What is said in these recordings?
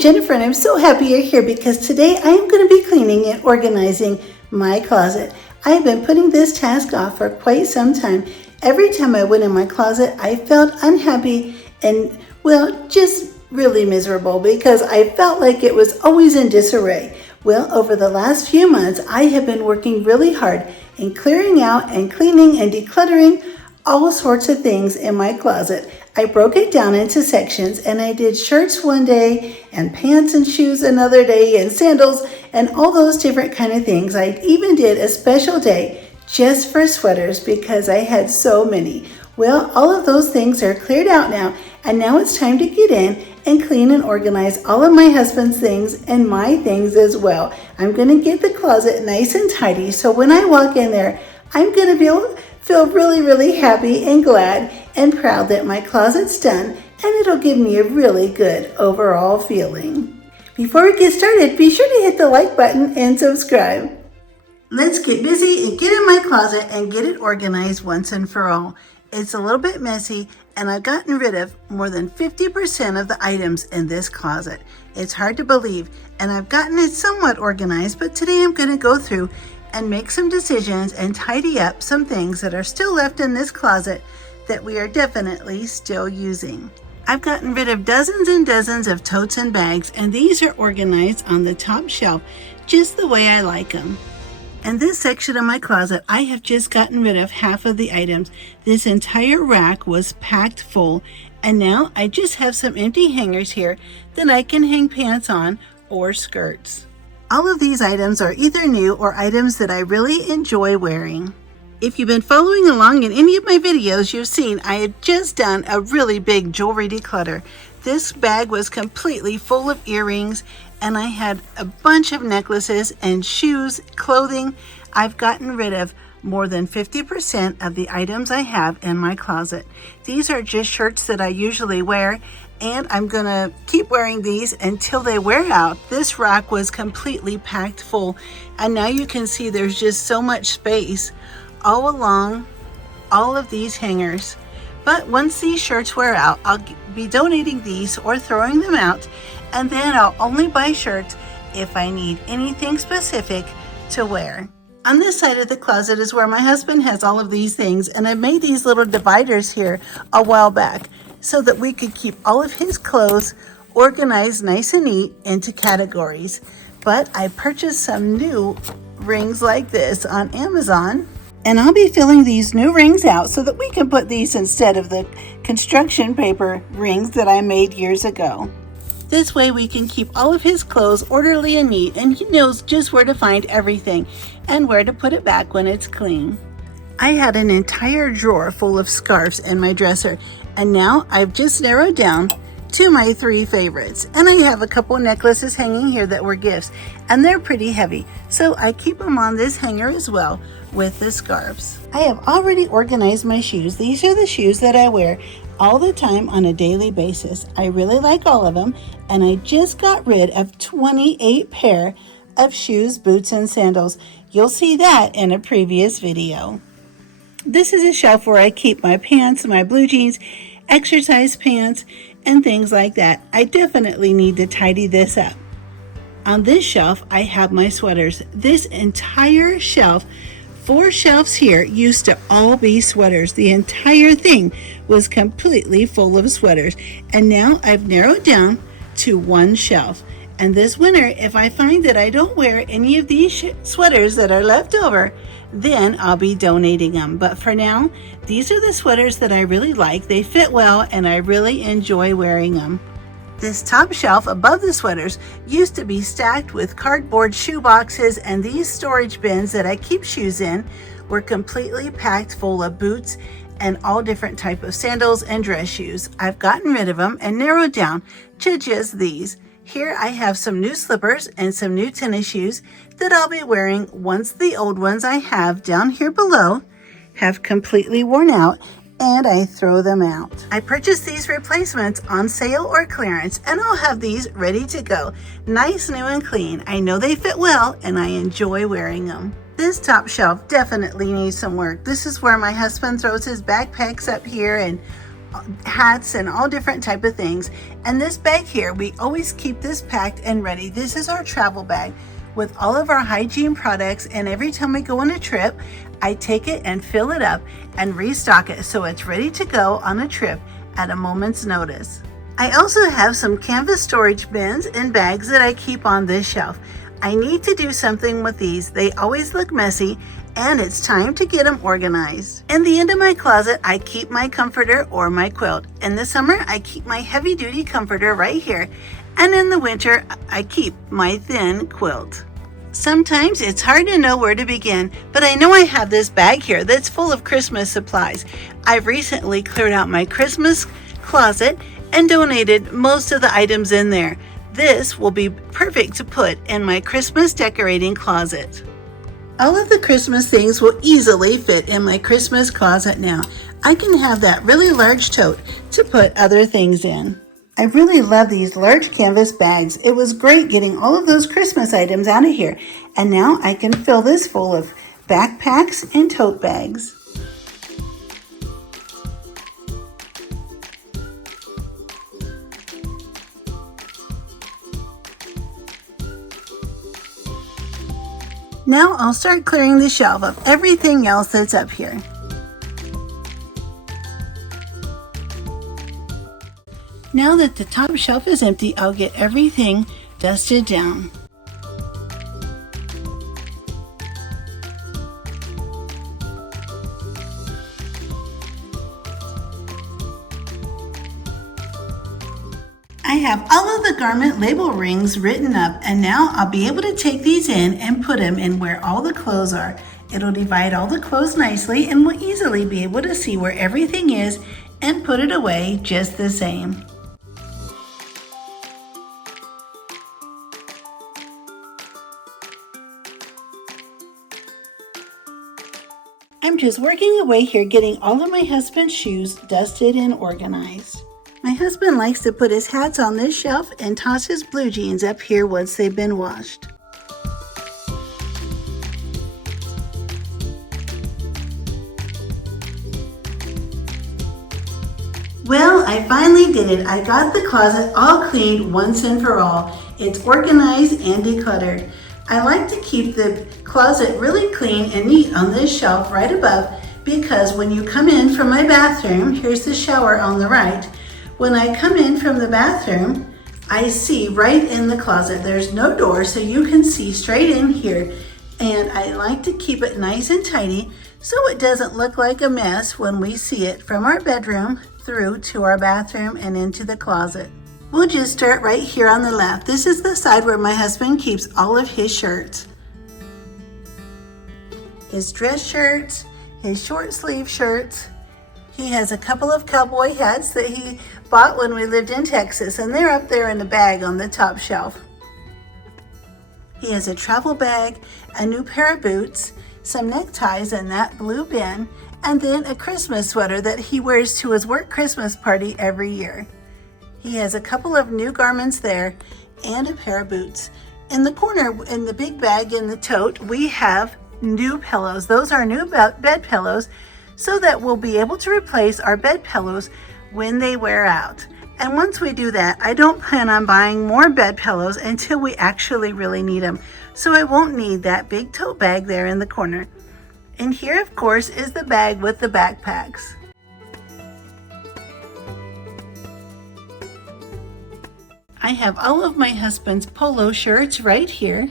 Jennifer, and I'm so happy you're here because today I am going to be cleaning and organizing my closet. I have been putting this task off for quite some time. Every time I went in my closet, I felt unhappy and, well, just really miserable because I felt like it was always in disarray. Well, over the last few months, I have been working really hard in clearing out and cleaning and decluttering all sorts of things in my closet. I broke it down into sections and I did shirts one day and pants and shoes another day and sandals and all those different kind of things. I even did a special day just for sweaters because I had so many. Well, all of those things are cleared out now, and now it's time to get in and clean and organize all of my husband's things and my things as well. I'm going to get the closet nice and tidy so when I walk in there, I'm going to feel really happy and glad and proud that my closet's done, and it'll give me a really good overall feeling. Before we get started, be sure to hit the like button and subscribe. Let's get busy and get in my closet and get it organized once and for all. It's a little bit messy, and I've gotten rid of more than 50% of the items in this closet. It's hard to believe, and I've gotten it somewhat organized, but today I'm going to go through and make some decisions and tidy up some things that are still left in this closet that we are definitely still using. I've gotten rid of dozens and dozens of totes and bags, and these are organized on the top shelf just the way I like them. In this section of my closet, I have just gotten rid of half of the items. This entire rack was packed full, and now I just have some empty hangers here that I can hang pants on or skirts. All of these items are either new or items that I really enjoy wearing. If you've been following along in any of my videos, you've seen I had just done a really big jewelry declutter. This bag was completely full of earrings, and I had a bunch of necklaces and shoes, clothing. I've gotten rid of more than 50% of the items I have in my closet. These are just shirts that I usually wear, and I'm gonna keep wearing these until they wear out. This rack was completely packed full, and now you can see there's just so much space all along all of these hangers. But once these shirts wear out, I'll be donating these or throwing them out, and then I'll only buy shirts if I need anything specific to wear. On this side of the closet is where my husband has all of these things, and I made these little dividers here a while back so that we could keep all of his clothes organized nice and neat into categories. But I purchased some new rings like this on Amazon, and I'll be filling these new rings out so that we can put these instead of the construction paper rings that I made years ago. This way we can keep all of his clothes orderly and neat, and he knows just where to find everything and where to put it back when it's clean. I had an entire drawer full of scarves in my dresser, and now I've just narrowed down to my 3 favorites. And I have a couple necklaces hanging here that were gifts, and they're pretty heavy, so I keep them on this hanger as well with the scarves. I have already organized my shoes. These are the shoes that I wear all the time on a daily basis. I really like all of them, and I just got rid of 28 pair of shoes, boots, and sandals. You'll see that in a previous video. This is a shelf where I keep my pants, my blue jeans, exercise pants, and things like that. I definitely need to tidy this up. On this shelf, I have my sweaters. This entire shelf, 4 shelves here, used to all be sweaters. The entire thing was completely full of sweaters, and now I've narrowed down to 1 shelf. And this winter, if I find that I don't wear any of these sweaters that are left over, then I'll be donating them. But for now, these are the sweaters that I really like. They fit well, and I really enjoy wearing them. This top shelf above the sweaters used to be stacked with cardboard shoe boxes, and these storage bins that I keep shoes in were completely packed full of boots and all different type of sandals and dress shoes. I've gotten rid of them and narrowed down to just these. Here I have some new slippers and some new tennis shoes that I'll be wearing once the old ones I have down here below have completely worn out and I throw them out. I purchased these replacements on sale or clearance, and I'll have these ready to go. Nice, new, and clean. I know they fit well, and I enjoy wearing them. This top shelf definitely needs some work. This is where my husband throws his backpacks up here and hats and all different type of things. And this bag here, we always keep this packed and ready. This is our travel bag with all of our hygiene products, and every time we go on a trip, I take it and fill it up and restock it so it's ready to go on a trip at a moment's notice. I also have some canvas storage bins and bags that I keep on this shelf. I need to do something with these. They always look messy, and it's time to get them organized. In the end of my closet, I keep my comforter or my quilt. In the summer, I keep my heavy-duty comforter right here, and in the winter, I keep my thin quilt. Sometimes it's hard to know where to begin, but I know I have this bag here that's full of Christmas supplies. I've recently cleared out my Christmas closet and donated most of the items in there. This will be perfect to put in my Christmas decorating closet. All of the Christmas things will easily fit in my Christmas closet now. I can have that really large tote to put other things in. I really love these large canvas bags. It was great getting all of those Christmas items out of here. And now I can fill this full of backpacks and tote bags. Now I'll start clearing the shelf of everything else that's up here. Now that the top shelf is empty, I'll get everything dusted down. I have all of the garment label rings written up, and now I'll be able to take these in and put them in where all the clothes are. It'll divide all the clothes nicely, and we'll easily be able to see where everything is and put it away just the same. I'm just working away here getting all of my husband's shoes dusted and organized. My husband likes to put his hats on this shelf and toss his blue jeans up here once they've been washed. Well, I finally did it. I got the closet all cleaned once and for all. It's organized and decluttered. I like to keep the closet really clean and neat on this shelf right above, because when you come in from my bathroom, here's the shower on the right. When I come in from the bathroom, I see right in the closet. There's no door, so you can see straight in here. And I like to keep it nice and tidy so it doesn't look like a mess when we see it from our bedroom through to our bathroom and into the closet. We'll just start right here on the left. This is the side where my husband keeps all of his shirts. His dress shirts, his short sleeve shirts. He has a couple of cowboy hats that he bought when we lived in Texas, and they're up there in a bag on the top shelf. He has a travel bag, a new pair of boots, some neckties in that blue bin, and then a Christmas sweater that he wears to his work Christmas party every year. He has a couple of new garments there and a pair of boots. In the corner, in the big bag in the tote, we have new pillows. Those are new bed pillows, so that we'll be able to replace our bed pillows when they wear out. And once we do that, I don't plan on buying more bed pillows until we actually really need them. So I won't need that big tote bag there in the corner. And here, of course, is the bag with the backpacks. I have all of my husband's polo shirts right here.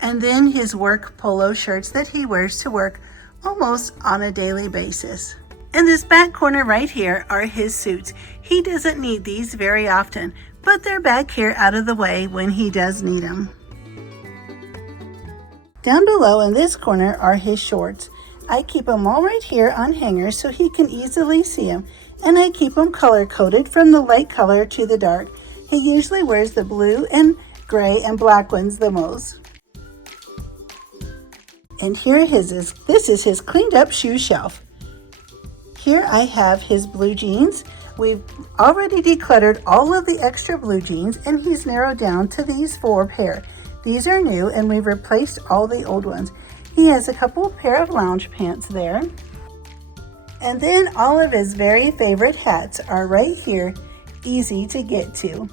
And then his work polo shirts that he wears to work almost on a daily basis. In this back corner right here are his suits. He doesn't need these very often, but they're back here out of the way when he does need them. Down below in this corner are his shorts. I keep them all right here on hangers so he can easily see them, and I keep them color coded from the light color to the dark. He usually wears the blue and gray and black ones the most. And here this is his cleaned up shoe shelf. Here I have his blue jeans. We've already decluttered all of the extra blue jeans, and he's narrowed down to these 4 pair. These are new, and we've replaced all the old ones. He has a couple pair of lounge pants there. And then all of his very favorite hats are right here, easy to get to.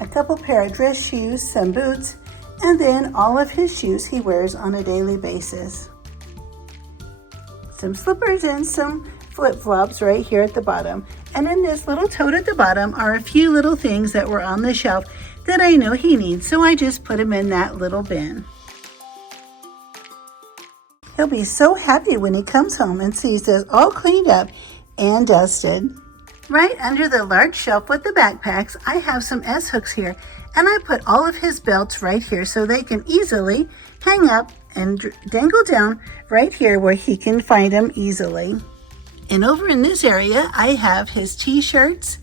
A couple pair of dress shoes, some boots, and then all of his shoes he wears on a daily basis. Some slippers and some flip-flops right here at the bottom. And in this little tote at the bottom are a few little things that were on the shelf that I know he needs, so I just put them in that little bin. He'll be so happy when he comes home and sees this all cleaned up and dusted. Right under the large shelf with the backpacks, I have some S-hooks here, and I put all of his belts right here so they can easily hang up and dangle down right here where he can find them easily. And over in this area, I have his t-shirts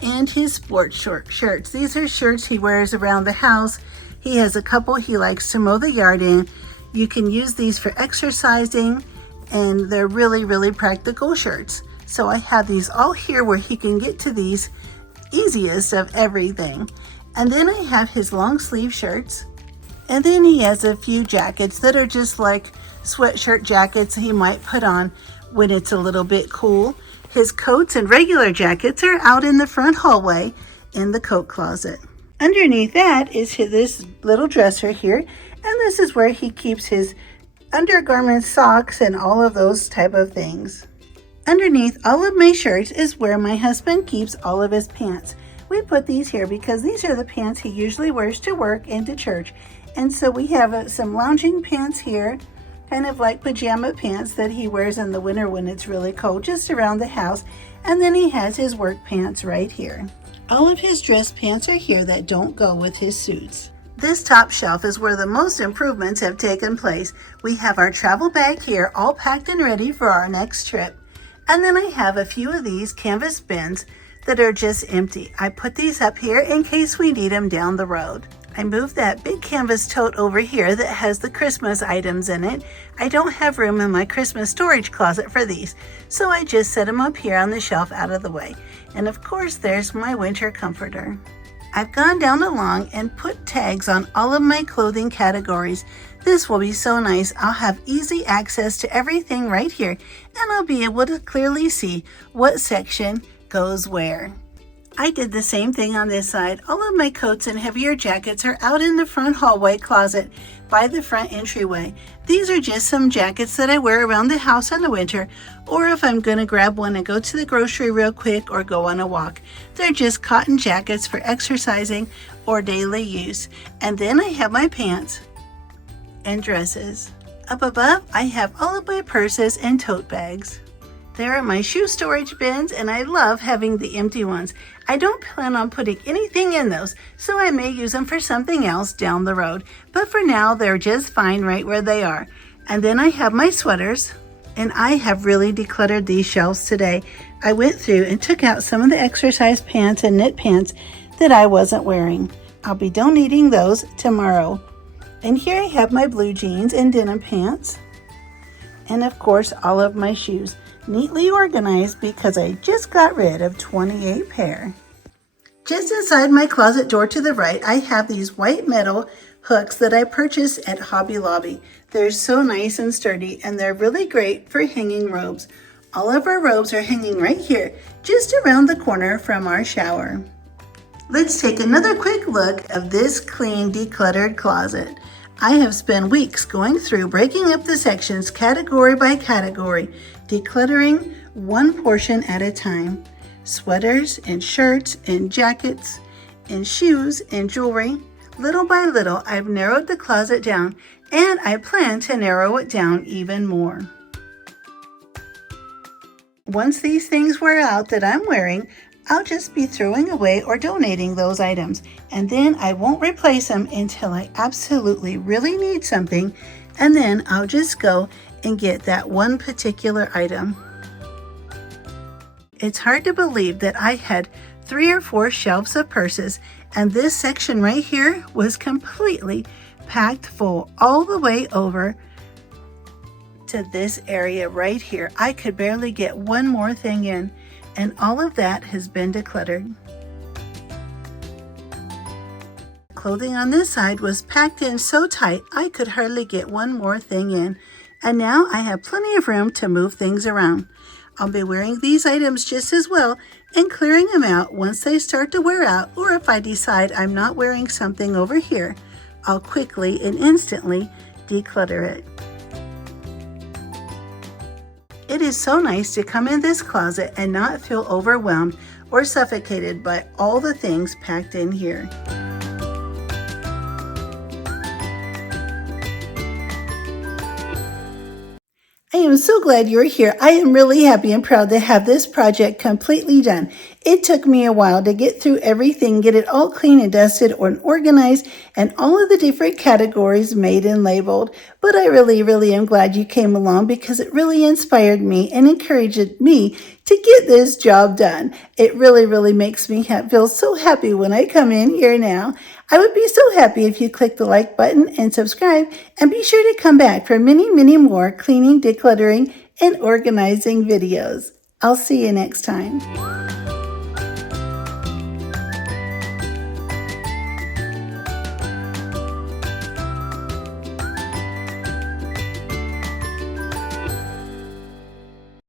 and his sports shirts. These are shirts he wears around the house. He has a couple he likes to mow the yard in. You can use these for exercising, and they're really, really practical shirts. So I have these all here where he can get to these easiest of everything. And then I have his long sleeve shirts. And then he has a few jackets that are just like sweatshirt jackets he might put on when it's a little bit cool. His coats and regular jackets are out in the front hallway in the coat closet. Underneath that is this little dresser here, and this is where he keeps his undergarments, socks, and all of those type of things. Underneath all of my shirts is where my husband keeps all of his pants. We put these here because these are the pants he usually wears to work and to church. And so we have some lounging pants here, kind of like pajama pants that he wears in the winter when it's really cold, just around the house. And then he has his work pants right here. All of his dress pants are here that don't go with his suits. This top shelf is where the most improvements have taken place. We have our travel bag here, all packed and ready for our next trip. And then I have a few of these canvas bins that are just empty. I put these up here in case we need them down the road. I moved that big canvas tote over here that has the Christmas items in it. I don't have room in my Christmas storage closet for these, so I just set them up here on the shelf out of the way. And of course, there's my winter comforter. I've gone down along and put tags on all of my clothing categories. This will be so nice. I'll have easy access to everything right here, and I'll be able to clearly see what section goes where. I did the same thing on this side. All of my coats and heavier jackets are out in the front hallway closet by the front entryway. These are just some jackets that I wear around the house in the winter, or if I'm going to grab one and go to the grocery real quick or go on a walk. They're just cotton jackets for exercising or daily use. And then I have my pants and dresses. Up above, I have all of my purses and tote bags. There are my shoe storage bins, and I love having the empty ones. I don't plan on putting anything in those, so I may use them for something else down the road. But for now, they're just fine right where they are. And then I have my sweaters, and I have really decluttered these shelves today. I went through and took out some of the exercise pants and knit pants that I wasn't wearing. I'll be donating those tomorrow. And here I have my blue jeans and denim pants. And of course, all of my shoes. Neatly organized because I just got rid of 28 pair. Just inside my closet door to the right, I have these white metal hooks that I purchased at Hobby Lobby. They're so nice and sturdy, and they're really great for hanging robes. All of our robes are hanging right here, just around the corner from our shower. Let's take another quick look of this clean, decluttered closet. I have spent weeks going through, breaking up the sections category by category, decluttering one portion at a time. Sweaters and shirts and jackets and shoes and jewelry. Little by little, I've narrowed the closet down, and I plan to narrow it down even more. Once these things wear out that I'm wearing, I'll just be throwing away or donating those items, and then I won't replace them until I absolutely really need something, and then I'll just go and get that one particular item. It's hard to believe that I had 3 or 4 shelves of purses, and this section right here was completely packed full all the way over to this area right here. I could barely get one more thing in, and all of that has been decluttered. Clothing on this side was packed in so tight I could hardly get one more thing in. And now I have plenty of room to move things around. I'll be wearing these items just as well and clearing them out once they start to wear out, or if I decide I'm not wearing something over here, I'll quickly and instantly declutter it. It is so nice to come in this closet and not feel overwhelmed or suffocated by all the things packed in here. I am so glad you're here. I am really happy and proud to have this project completely done. It took me a while to get through everything, get it all clean and dusted and organized, and all of the different categories made and labeled. But I really am glad you came along because it really inspired me and encouraged me to get this job done. It really makes me feel so happy when I come in here now. I would be so happy if you click the like button and subscribe, and be sure to come back for many more cleaning, decluttering, and organizing videos. I'll see you next time.